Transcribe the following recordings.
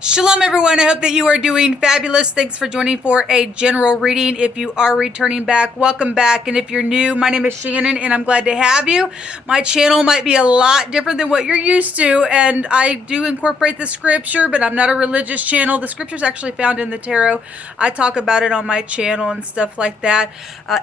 Shalom, everyone. I hope that you are doing fabulous. Thanks for joining for a general reading. If you are returning back, welcome back. And if you're new, my name is Shannon, and I'm glad to have you. My channel might be a lot different than what you're used to, and I do incorporate the scripture, but I'm not a religious channel. The scripture is actually found in the tarot. I talk about it on my channel and stuff like that.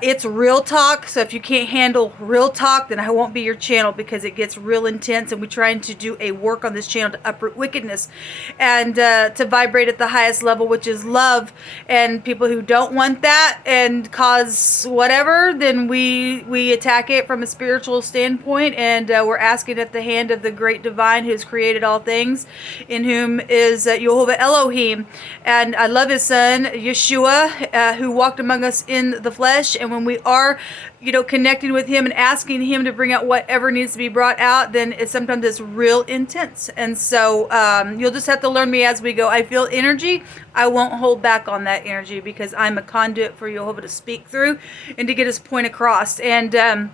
It's real talk, so if you can't handle real talk, then I won't be your channel because it gets real intense, and we're trying to do a work on this channel to uproot wickedness and to vibrate at the highest level, which is love. And people who don't want that and cause whatever, then we attack it from a spiritual standpoint, and we're asking at the hand of the great divine who's created all things, in whom is Jehovah Elohim. And I love his son Yeshua, who walked among us in the flesh. And when we are connecting with him and asking him to bring out whatever needs to be brought out, then sometimes it's real intense. And so you'll just have to learn me as we go. I feel energy. I won't hold back on that energy because I'm a conduit for Jehovah to speak through and to get his point across. And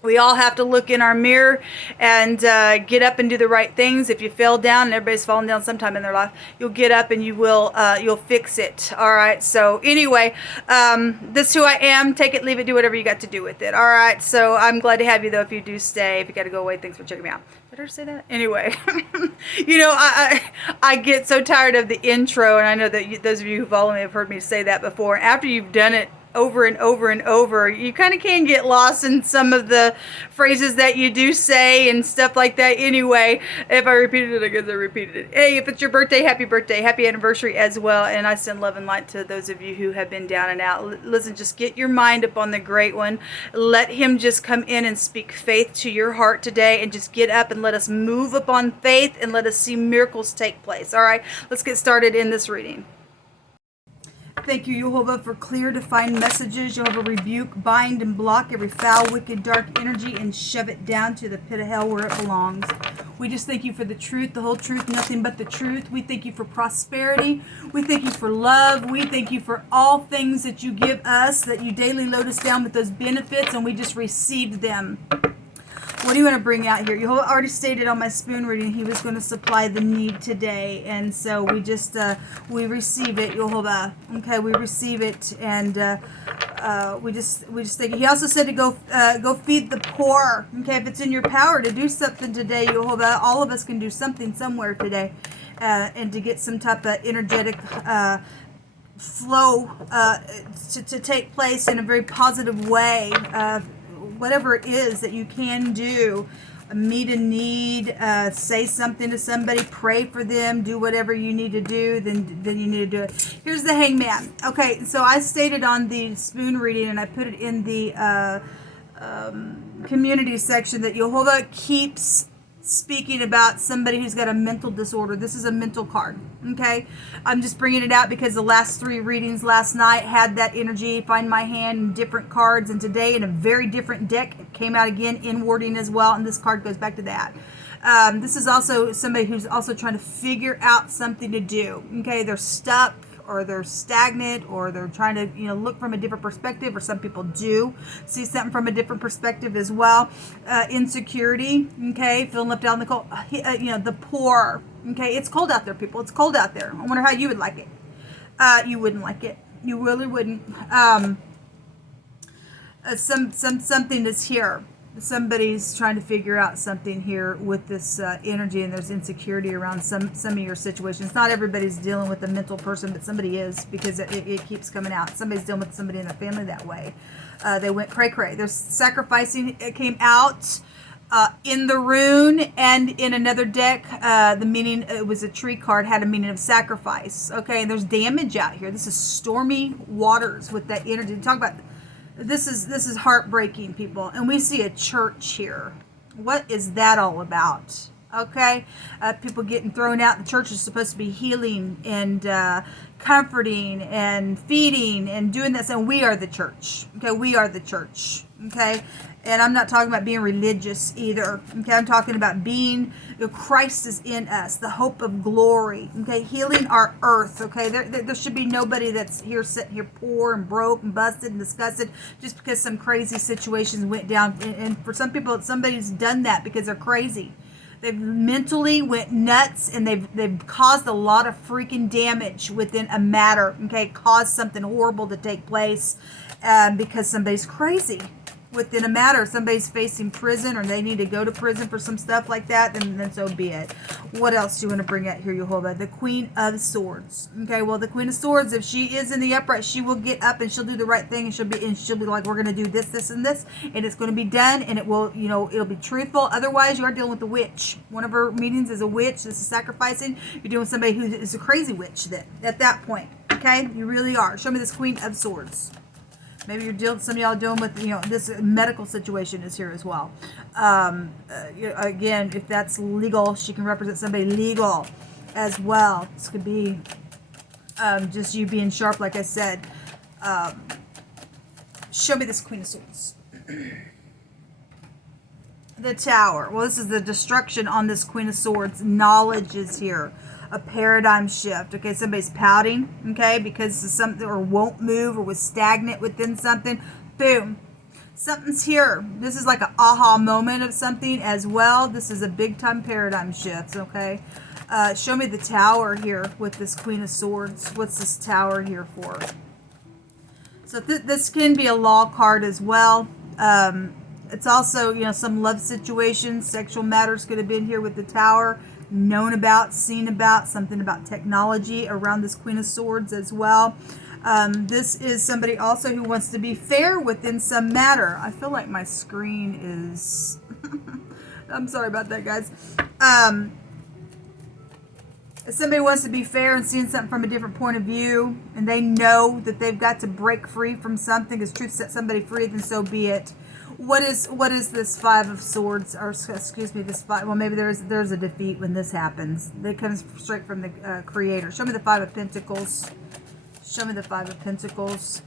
we all have to look in our mirror and get up and do the right things. If you fell down, and everybody's fallen down sometime in their life, you'll get up and you'll fix it. All right. So anyway, this is who I am. Take it, leave it, do whatever you got to do with it. All right. So I'm glad to have you, though. If you do stay, if you got to go away, thanks for checking me out. Did I say that? Anyway, I get so tired of the intro, and I know that those of you who follow me have heard me say that before. And after you've done it over and over and over, you kind of can get lost in some of the phrases that you do say and stuff like that. Anyway, if I repeated it, I guess I repeated it. Hey, if it's your birthday, happy anniversary as well. And I send love and light to those of you who have been down and out. Listen, just get your mind up on the great one. Let him just come in and speak faith to your heart today, and just get up and let us move upon faith and let us see miracles take place. All right, let's get started in this reading. Thank you, Jehovah, for clear, defined messages. Jehovah, rebuke, bind, and block every foul, wicked, dark energy and shove it down to the pit of hell where it belongs. We just thank you for the truth, the whole truth, nothing but the truth. We thank you for prosperity. We thank you for love. We thank you for all things that you give us, that you daily load us down with those benefits, and we just received them. What do you want to bring out here? Jehovah already stated on my spoon reading he was going to supply the need today, and so we just we receive it, Jehovah. Okay, we receive it, and we just think. He also said to go feed the poor. Okay, if it's in your power to do something today, Jehovah, all of us can do something somewhere today, and to get some type of energetic flow to take place in a very positive way. Whatever it is that you can do, meet a need, say something to somebody, pray for them, do whatever you need to do, then you need to do it. Here's the hangman. Okay, so I stated on the spoon reading, and I put it in the community section, that Jehovah keeps speaking about somebody who's got a mental disorder. This is a mental card. Okay, I'm just bringing it out because the last 3 readings last night had that energy. Find my hand in different cards, and today in a very different deck it came out again in wording as well, and this card goes back to that. This is also somebody who's also trying to figure out something to do. Okay, they're stuck, or they're stagnant, or they're trying to look from a different perspective, or some people do see something from a different perspective as well. Insecurity, okay, feeling left out in the cold, the poor. Okay, it's cold out there, people. It's cold out there. I wonder how you would like it. You wouldn't like it. You really wouldn't. Something that's here. Somebody's trying to figure out something here with this energy, and there's insecurity around some of your situations. Not everybody's dealing with a mental person, but somebody is, because it keeps coming out. Somebody's dealing with somebody in their family that way. They went cray-cray. There's sacrificing. It came out in the rune, and in another deck, the meaning, it was a tree card, had a meaning of sacrifice. Okay, and there's damage out here. This is stormy waters with that energy. Talk about this is heartbreaking, people. And we see a church here. What is that all about? Okay, people getting thrown out. The church is supposed to be healing and comforting and feeding and doing this, and we are the church. Okay, we are the church. Okay, and I'm not talking about being religious either. Okay, I'm talking about being, Christ is in us, the hope of glory. Okay, healing our earth. Okay, there should be nobody that's here sitting here poor and broke and busted and disgusted just because some crazy situations went down. And for some people, somebody's done that because they're crazy. They've mentally went nuts, and they've caused a lot of freaking damage within a matter. Okay, caused something horrible to take place because somebody's crazy within a matter. Somebody's facing prison, or they need to go to prison for some stuff like that, then so be it. What else do you want to bring out here, Jehovah? The Queen of Swords. Okay, well, the Queen of Swords, if she is in the upright, she will get up and she'll do the right thing, and she'll be like, we're going to do this, this, and this, and it's going to be done, and it will, it'll be truthful. Otherwise, you are dealing with a witch. One of her meetings is a witch. This is sacrificing. You're dealing with somebody who is a crazy witch then, at that point. Okay, you really are. Show me this Queen of Swords. Maybe you're dealing, some of y'all dealing with, this medical situation is here as well. Again, if that's legal, she can represent somebody legal as well. This could be just you being sharp, like I said. Show me this Queen of Swords. The Tower. Well, this is the destruction on this Queen of Swords. Knowledge is here. A paradigm shift. Okay, somebody's pouting, okay, because of something, or won't move, or was stagnant within something. Boom. Something's here. This is like an aha moment of something as well. This is a big time paradigm shift, okay? Show me the Tower here with this Queen of Swords. What's this Tower here for? So this can be a law card as well. It's also, some love situations, sexual matters could have been here with the Tower. Known about, seen about, something about technology around this Queen of Swords as well. This is somebody also who wants to be fair within some matter. I feel like my screen is... I'm sorry about that, guys. If somebody wants to be fair and seeing something from a different point of view, and they know that they've got to break free from something, because truth sets somebody free, then so be it. What is this Five of Swords, or excuse me, this five? Well, maybe there's a defeat when this happens. It comes straight from the Creator. Show me the Five of Pentacles. Show me the Five of Pentacles.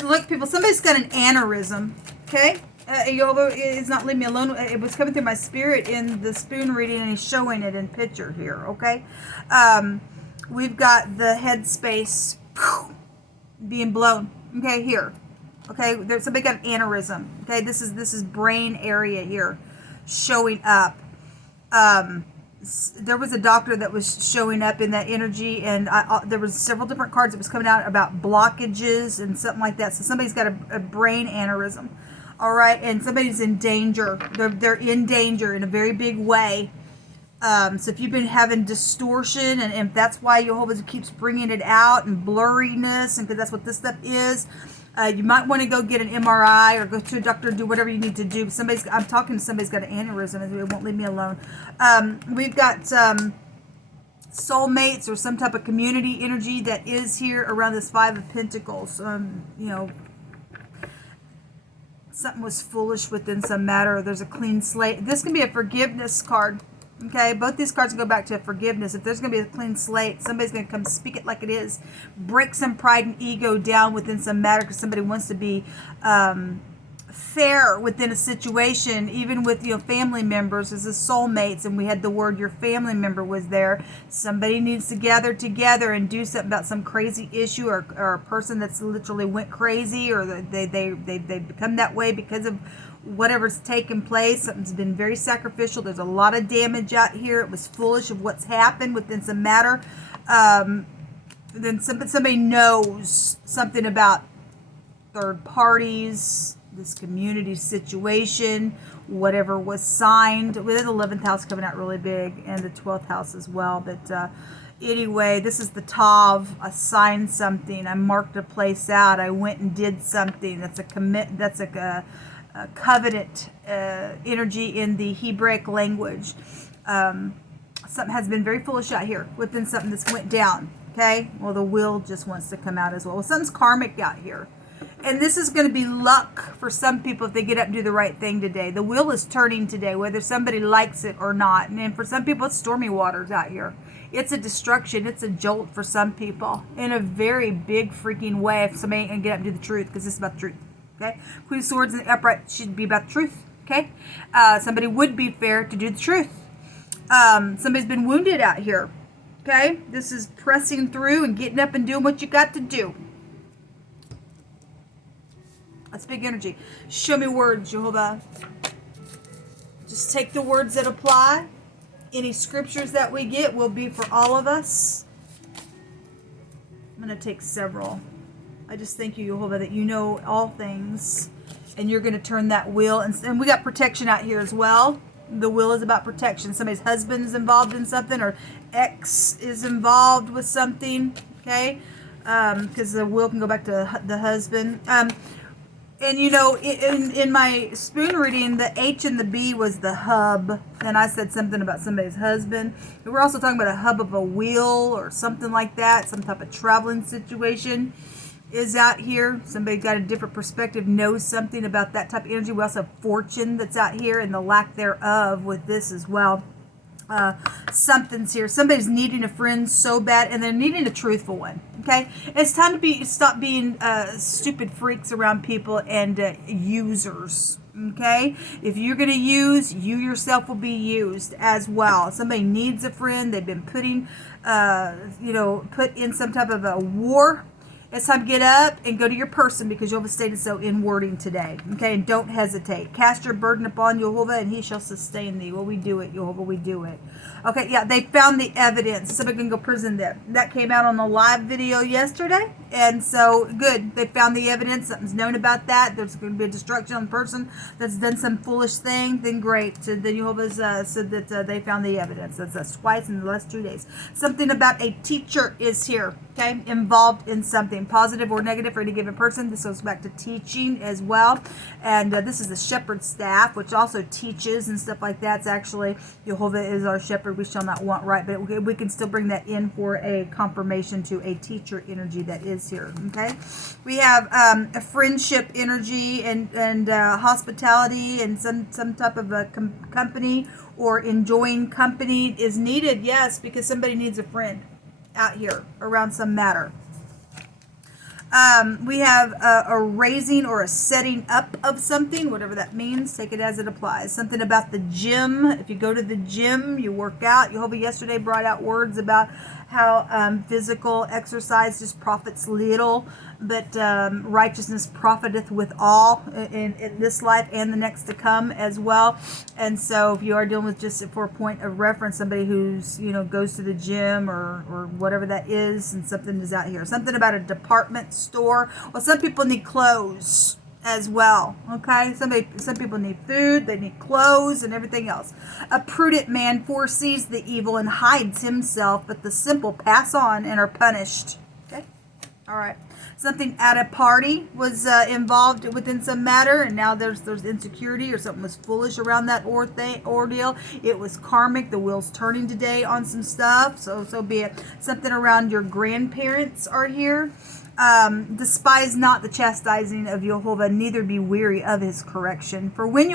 Look, people, somebody's got an aneurysm. Okay, although it's not leaving me alone. It was coming through my spirit in the spoon reading, and he's showing it in picture here. Okay, we've got the headspace being blown. Okay, here. Okay, there's somebody got an aneurysm. Okay, this is brain area here showing up. There was a doctor that was showing up in that energy, and there was several different cards that was coming out about blockages and something like that. So somebody's got a brain aneurysm. All right, and somebody's in danger. They're in danger in a very big way. So if you've been having distortion, and if that's why Jehovah keeps bringing it out, and blurriness, and because that's what this stuff is, you might want to go get an MRI or go to a doctor, do whatever you need to do. I'm talking to somebody's got an aneurysm, and it won't leave me alone. We've got soulmates or some type of community energy that is here around this Five of Pentacles. Something was foolish within some matter. There's a clean slate. This can be a forgiveness card. Okay, both these cards go back to forgiveness. If there's going to be a clean slate, somebody's going to come speak it like it is. Break some pride and ego down within some matter, because somebody wants to be fair within a situation, even with family members as a soulmates, and we had the word your family member was there. Somebody needs to gather together and do something about some crazy issue, or a person that's literally went crazy, or they've become that way because of whatever's taken place. Something's been very sacrificial. There's a lot of damage out here. It was foolish of what's happened within some matter. Then somebody knows something about third parties, this community situation, whatever was signed. With the 11th house coming out really big, and the 12th house as well. But anyway, this is the Tav. I signed something. I marked a place out. I went and did something. That's a commit. That's a covenant energy in the Hebraic language. Something has been very foolish out here within something that's went down. Okay, well, the will just wants to come out as well. Well, something's karmic out here, and this is going to be luck for some people if they get up and do the right thing today. The wheel is turning today, whether somebody likes it or not. And then for some people, it's stormy waters out here. It's a destruction. It's a jolt for some people in a very big freaking way if somebody can get up and do the truth, because this is about the truth. Okay, Queen of Swords in the upright should be about the truth. Okay, somebody would be fair to do the truth. Somebody's been wounded out here. Okay, this is pressing through and getting up and doing what you got to do. That's big energy. Show me words, Jehovah. Just take the words that apply. Any scriptures that we get will be for all of us. I'm going to take several. I just thank you, Jehovah, that you know all things. And you're going to turn that wheel. And we got protection out here as well. The will is about protection. Somebody's husband is involved in something, or ex is involved with something. Okay? Because the will can go back to the husband. And you know, in my spoon reading, the H and the B was the hub. And I said something about somebody's husband. And we're also talking about a hub of a wheel or something like that. Some type of traveling situation is out here. Somebody got a different perspective, knows something about that type of energy. We also have fortune that's out here and the lack thereof with this as well. Something's here. Somebody's needing a friend so bad, and they're needing a truthful one. Okay, it's time to stop being stupid freaks around people and users. Okay, if you're gonna use, you yourself will be used as well. Somebody needs a friend. They've been put in some type of a war. It's time to get up and go to your person, because Jehovah stated so in wording today. Okay, and don't hesitate. Cast your burden upon Jehovah, and he shall sustain thee. Well, we do it, Jehovah, we do it. Okay, yeah, they found the evidence. Somebody can go prison there. That came out on the live video yesterday, and so good. They found the evidence. Something's known about that. There's going to be a destruction on the person that's done some foolish thing. Then great. So then Jehovah's said that they found the evidence. That's twice in the last 2 days. Something about a teacher is here. Okay, involved in something positive or negative for any given person. This goes back to teaching as well. And this is the shepherd staff, which also teaches and stuff like that. It's actually, Jehovah is our shepherd, we shall not want, right? But we can still bring that in for a confirmation to a teacher energy that is here. Okay, we have a friendship energy and hospitality and some type of a company or enjoying company is needed. Yes, because somebody needs a friend out here around some matter. We have a raising or a setting up of something, whatever that means. Take it as it applies. Something about the gym. If you go to the gym, you work out. Jehovah yesterday brought out words about how physical exercise just profits little, but righteousness profiteth with all in this life and the next to come as well. And so if you are dealing with, just for a point of reference, somebody who's, goes to the gym or whatever that is, and something is out here. Something about a department store. Well, some people need clothes as well. Okay, some people need food, they need clothes and everything else. A prudent man foresees the evil and hides himself, but the simple pass on and are punished. Okay, all right. Something at a party was involved within some matter, and now there's insecurity or something was foolish around that ordeal. It was karmic. The wheel's turning today on some stuff, so be it. Something around your grandparents are here. Despise not the chastising of Jehovah, neither be weary of his correction. For whom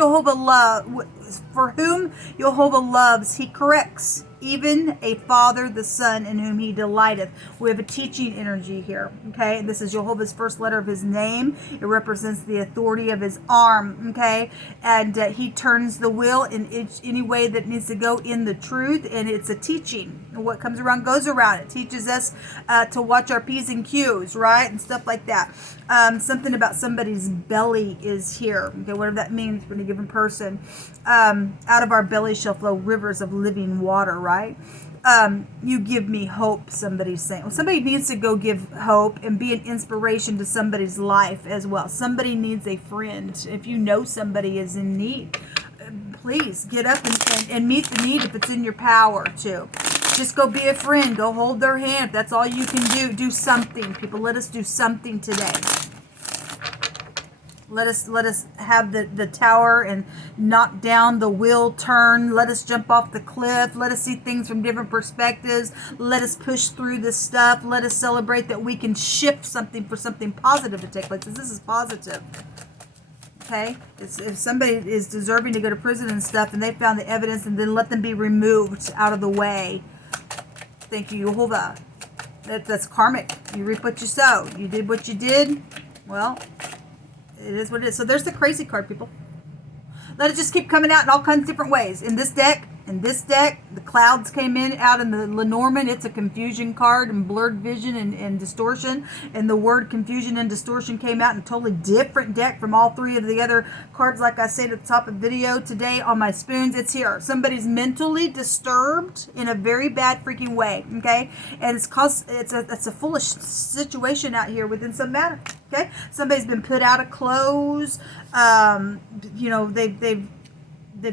Jehovah loves, he corrects, even a father, the son, in whom he delighteth. We have a teaching energy here. Okay, this is Jehovah's first letter of his name. It represents the authority of his arm. Okay, and he turns the wheel in any way that needs to go in the truth, and it's a teaching. What comes around goes around. It teaches us to watch our P's and Q's, right, and stuff like that. Something about somebody's belly is here. Okay, whatever that means for any given person. Out of our belly shall flow rivers of living water, right? You give me hope, somebody's saying. Well, somebody needs to go give hope and be an inspiration to somebody's life as well. Somebody needs a friend. If you know somebody is in need, please get up and meet the need if it's in your power to. Just go be a friend. Go hold their hand. If that's all you can do, do something. People, let us do something today. Let us have the tower and knock down the wheel turn. Let us jump off the cliff. Let us see things from different perspectives. Let us push through this stuff. Let us celebrate that we can shift something for something positive to take place. This is positive. Okay? If somebody is deserving to go to prison and stuff, and they found the evidence, and then let them be removed out of the way. Thank you, Jehovah. That's karmic. You reap what you sow. You did what you did. Well, it is what it is. So there's the crazy card, people. Let it just keep coming out in all kinds of different ways. In this deck, In this deck, the clouds came in out in the Lenormand. It's a confusion card and blurred vision and distortion. And the word confusion and distortion came out in a totally different deck from all three of the other cards. Like I said at the top of the video today on my spoons, it's here. Somebody's mentally disturbed in a very bad freaking way, okay? And it's a foolish situation out here within some matter, okay? Somebody's been put out of clothes. You know, they've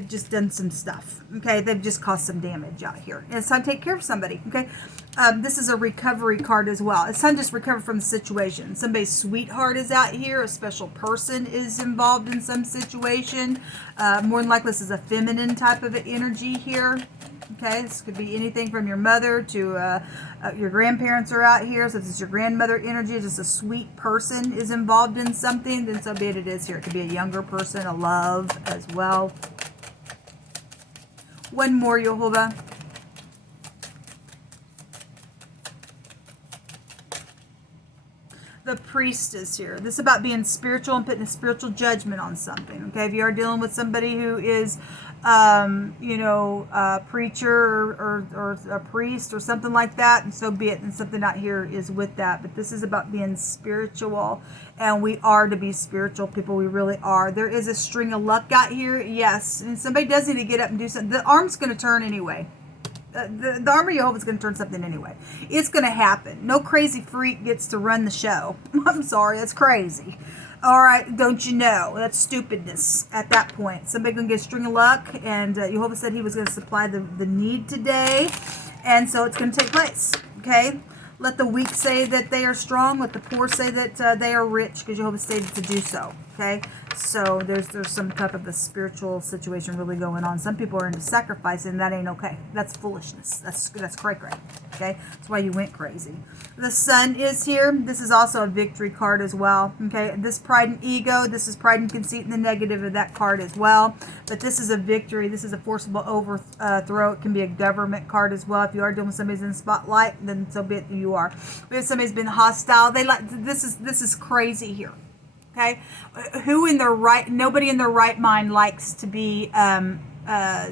just done some stuff, okay? They've just caused some damage out here. And it's time to take care of somebody, okay? This is a recovery card as well. It's time to just recover from the situation. Somebody's sweetheart is out here. A special person is involved in some situation. More than likely, this is a feminine type of energy here, okay? This could be anything from your mother to your grandparents are out here. So if it's your grandmother energy, just a sweet person is involved in something, then so be it is here. It could be a younger person, a love as well. One more, Yehovah. The priest is here. This is about being spiritual and putting a spiritual judgment on something. Okay, if you are dealing with somebody who is, you know, a preacher or a priest or something like that, and so be it. And something out here is with that. But this is about being spiritual, and we are to be spiritual people. We really are. There is a string of luck out here, yes. And somebody does need to get up and do something. The arm's going to turn anyway. The arm of Jehovah is going to turn something anyway. It's going to happen. No crazy freak gets to run the show. I'm sorry, that's crazy. All right, don't you know? That's stupidness at that point. Somebody going to get a string of luck, and Jehovah said he was going to supply the need today, and so it's going to take place, okay? Let the weak say that they are strong. Let the poor say that they are rich, because Jehovah stated to do so. Okay, so there's some type of a spiritual situation really going on. Some people are into sacrifice, and that ain't okay. That's foolishness. That's cray. Okay, that's why you went crazy. The sun is here. This is also a victory card as well. Okay, this pride and ego. This is pride and conceit and the negative of that card as well. But this is a victory. This is a forcible overthrow. It can be a government card as well. If you are dealing with somebody's in the spotlight, then so be it. You are. If somebody's been hostile, they like this is crazy here. Okay, nobody in their right mind likes to be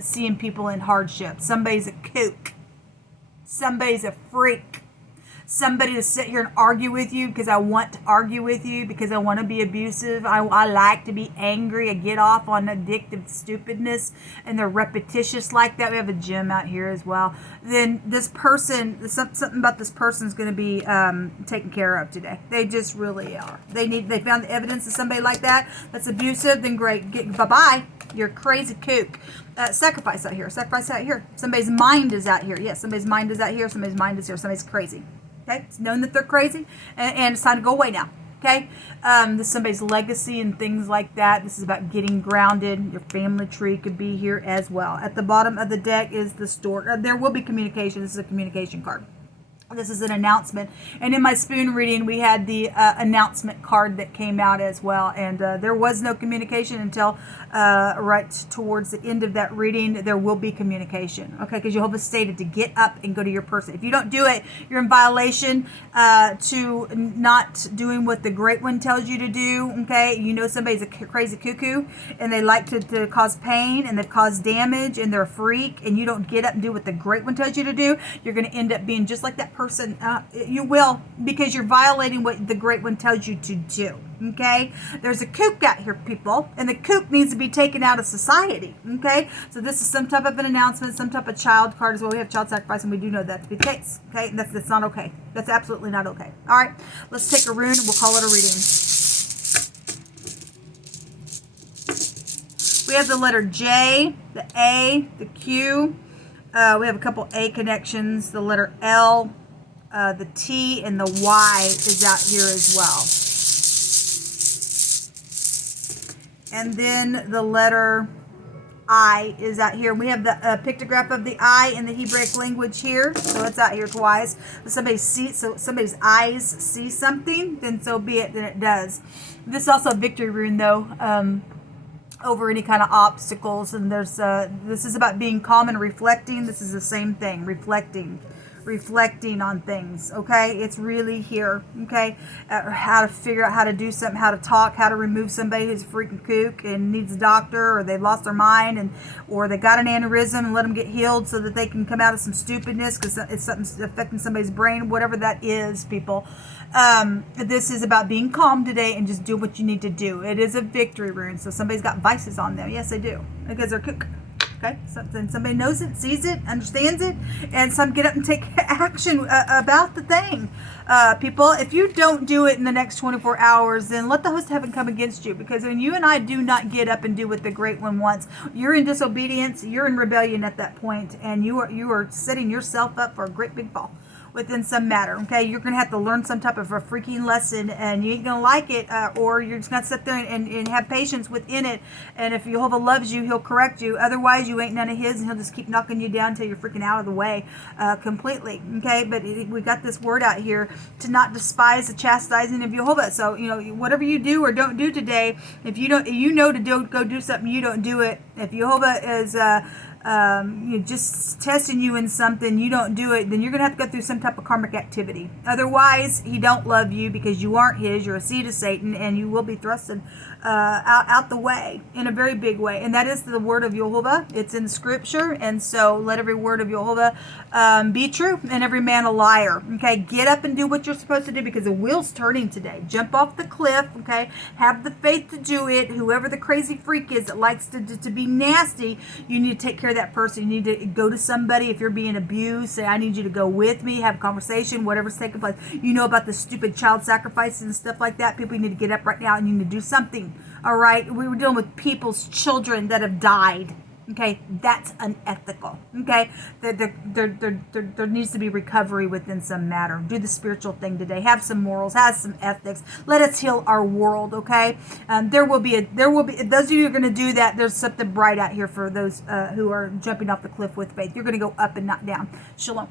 seeing people in hardship. Somebody's a kook. Somebody's a freak. Somebody to sit here and argue with you because I want to argue with you, because I want to be abusive. I like to be angry. I get off on addictive stupidness, and they're repetitious like that. We have a gym out here as well. Then this person, something about this person is going to be taken care of today. They just really are. They found the evidence of somebody like that that's abusive. Then great, bye-bye. You're a crazy kook. Sacrifice out here. Sacrifice out here. Somebody's mind is out here. Yes, somebody's mind is out here. Somebody's mind is here. Somebody's crazy. Okay, it's known that they're crazy, and it's time to go away now. Okay, this is somebody's legacy and things like that. This is about getting grounded. Your family tree could be here as well. At the bottom of the deck is the store. There will be communication. This is a communication card. This is an announcement. And in my spoon reading, we had the announcement card that came out as well. And there was no communication until right towards the end of that reading. There will be communication. Okay, because Jehovah stated to get up and go to your person. If you don't do it, you're in violation to not doing what the Great One tells you to do. Okay, you know somebody's a crazy cuckoo, and they like to cause pain, and they've caused damage, and they're a freak, and you don't get up and do what the Great One tells you to do, you're going to end up being just like that person. You will, because you're violating what the Great One tells you to do. Okay, there's a kook out here, people, and the kook needs to be taken out of society. Okay, so this is some type of an announcement, some type of child card as well. We have child sacrifice, and we do know that to be the case. Okay, that's not okay. That's absolutely not okay. All right, let's take a rune and we'll call it a reading. We have the letter J, the A, the Q. We have a couple A connections. The letter L, the T, and the Y is out here as well. And then the letter I is out here. We have the pictograph of the I in the Hebraic language here, so it's out here twice. If somebody's eyes see something, then so be it. Then it does. This is also a victory rune, though, over any kind of obstacles. And there's this is about being calm and reflecting. This is the same thing, reflecting. reflecting on things, okay? It's really here, okay? How to figure out how to do something, how to talk, how to remove somebody who's a freaking kook and needs a doctor, or they've lost their mind, or they got an aneurysm and let them get healed so that they can come out of some stupidness because it's something affecting somebody's brain, whatever that is, people. This is about being calm today and just do what you need to do. It is a victory rune, so somebody's got vices on them. Yes, they do, because they're kook. Okay, somebody knows it, sees it, understands it, and some get up and take action about the thing. People, if you don't do it in the next 24 hours, then let the host of heaven come against you, because when you and I do not get up and do what the Great One wants, you're in disobedience, you're in rebellion at that point, and you are setting yourself up for a great big fall within some matter, okay? You're going to have to learn some type of a freaking lesson, and you ain't going to like it, or you're just going to sit there and have patience within it, and if Jehovah loves you, he'll correct you. Otherwise, you ain't none of his, and he'll just keep knocking you down until you're freaking out of the way completely, okay? But we got this word out here to not despise the chastising of Jehovah. So, whatever you do or don't do today, if you know to go do something, you don't do it. If Jehovah is just testing you in something, you don't do it, then you're going to have to go through some type of karmic activity. Otherwise, he don't love you because you aren't his. You're a seed of Satan, and you will be thrusted out the way in a very big way. And that is the word of Jehovah. It's in scripture, and so let every word of Jehovah be true and every man a liar. Okay, get up and do what you're supposed to do, because the wheel's turning today. Jump off the cliff, okay? Have the faith to do it. Whoever the crazy freak is that likes to be nasty, you need to take care of that person. You need to go to somebody. If you're being abused, say, I need you to go with me, have a conversation, whatever's taking place. You know about the stupid child sacrifices and stuff like that. People, you need to get up right now and you need to do something. All right, we were dealing with people's children that have died. Okay, that's unethical. Okay, there needs to be recovery within some matter. Do the spiritual thing today. Have some morals. Have some ethics. Let us heal our world. Okay, there will be those of you who are going to do that. There's something bright out here for those who are jumping off the cliff with faith. You're going to go up and not down. Shalom.